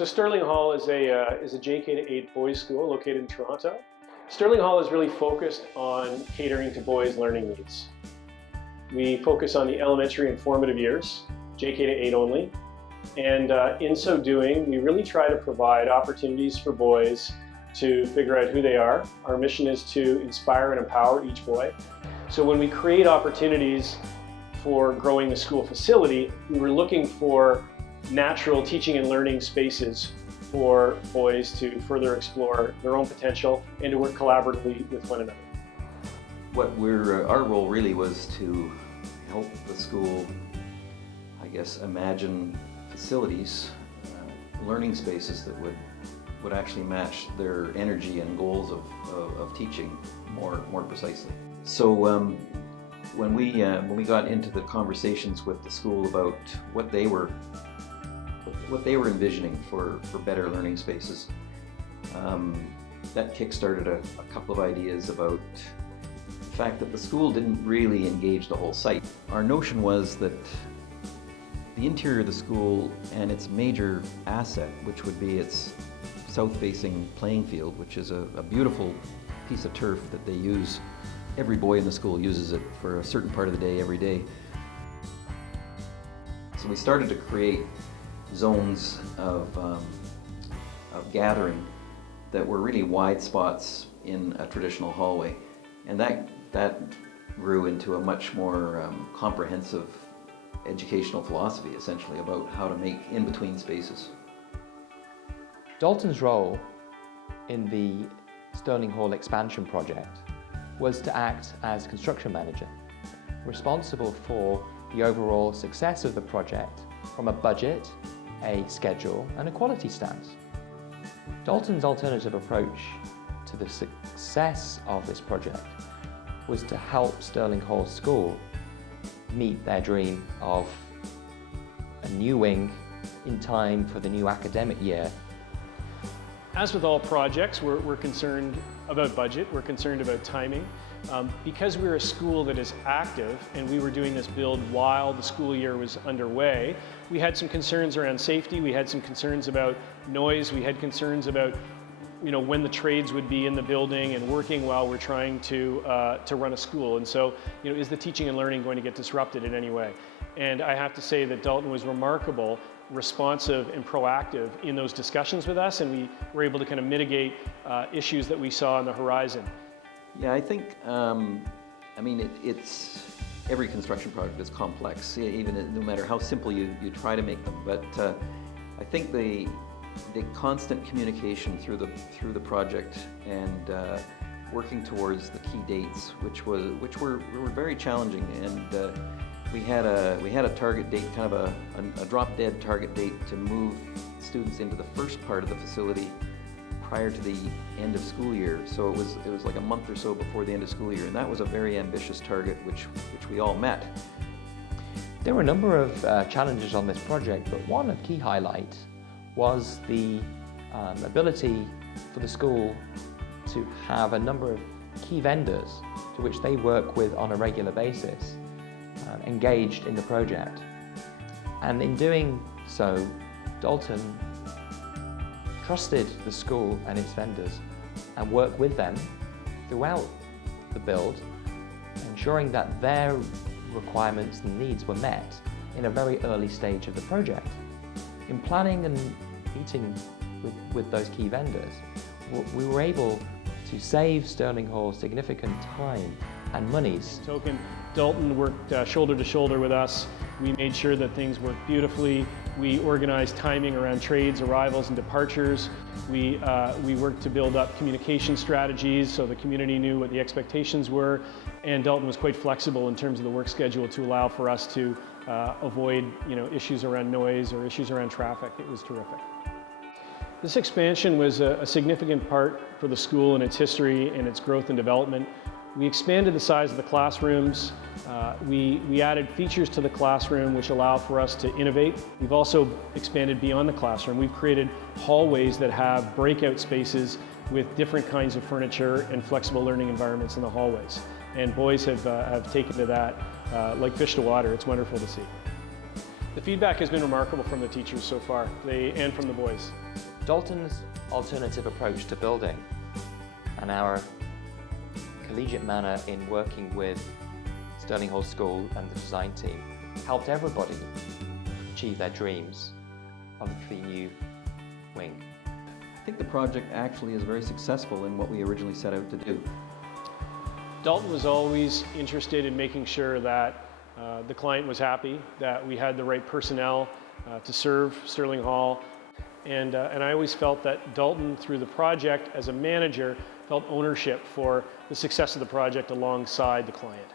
So Sterling Hall is a JK to 8 boys school located in Toronto. Sterling Hall is really focused on catering to boys' learning needs. We focus on the elementary and formative years, JK to 8 only, and in so doing, we really try to provide opportunities for boys to figure out who they are. Our mission is to inspire and empower each boy. So when we create opportunities for growing the school facility, we were looking for natural teaching and learning spaces for boys to further explore their own potential and to work collaboratively with one another. Our role really was to help the school, I guess, imagine facilities, learning spaces that would actually match their energy and goals of teaching more precisely. So when we got into the conversations with the school about what they were envisioning for better learning spaces, that kick-started a couple of ideas about the fact that the school didn't really engage the whole site. Our notion was that the interior of the school and its major asset, which would be its south-facing playing field, which is a beautiful piece of turf that they use. Every boy in the school uses it for a certain part of the day, every day. So we started to create zones of gathering that were really wide spots in a traditional hallway. And that grew into a much more comprehensive educational philosophy, essentially, about how to make in-between spaces. Dalton's role in the Sterling Hall expansion project was to act as construction manager, responsible for the overall success of the project from a budget, a schedule, and a quality stance. Dalton's alternative approach to the success of this project was to help Sterling Hall School meet their dream of a new wing in time for the new academic year. As with all projects, we're concerned about budget, we're concerned about timing. Because we're a school that is active and we were doing this build while the school year was underway, we had some concerns around safety, we had some concerns about noise, we had concerns about when the trades would be in the building and working while we're trying to run a school. And so, is the teaching and learning going to get disrupted in any way? And I have to say that Dalton was remarkable, responsive and proactive in those discussions with us, and we were able to kind of mitigate issues that we saw on the horizon. Yeah, I think, it's every construction project is complex, even no matter how simple you try to make them. But I think the constant communication through the project and working towards the key dates, which were very challenging, and we had a target date, kind of a drop-dead target date, to move students into the first part of the facility prior to the end of school year. So it was like a month or so before the end of school year, and that was a very ambitious target, which we all met. There were a number of challenges on this project, but one key highlight was the ability for the school to have a number of key vendors to which they work with on a regular basis engaged in the project. And in doing so, Dalton trusted the school and its vendors and worked with them throughout the build, ensuring that their requirements and needs were met in a very early stage of the project. In planning and meeting with those key vendors, we were able to save Sterling Hall significant time and monies. Dalton worked shoulder to shoulder with us. We made sure that things worked beautifully. We organized timing around trades, arrivals, and departures. We worked to build up communication strategies so the community knew what the expectations were. And Dalton was quite flexible in terms of the work schedule to allow for us to avoid issues around noise or issues around traffic. It was terrific. This expansion was a significant part for the school and its history and its growth and development. We expanded the size of the classrooms. We added features to the classroom which allow for us to innovate. We've also expanded beyond the classroom. We've created hallways that have breakout spaces with different kinds of furniture and flexible learning environments in the hallways. And boys have taken to that like fish to water. It's wonderful to see. The feedback has been remarkable from the teachers so far, and from the boys. Dalton's alternative approach to building and our collegiate manner in working with Stirling Hall School and the design team helped everybody achieve their dreams of the new wing. I think the project actually is very successful in what we originally set out to do. Dalton was always interested in making sure that the client was happy, that we had the right personnel to serve Stirling Hall, and I always felt that Dalton, through the project as a manager, felt ownership for the success of the project alongside the client.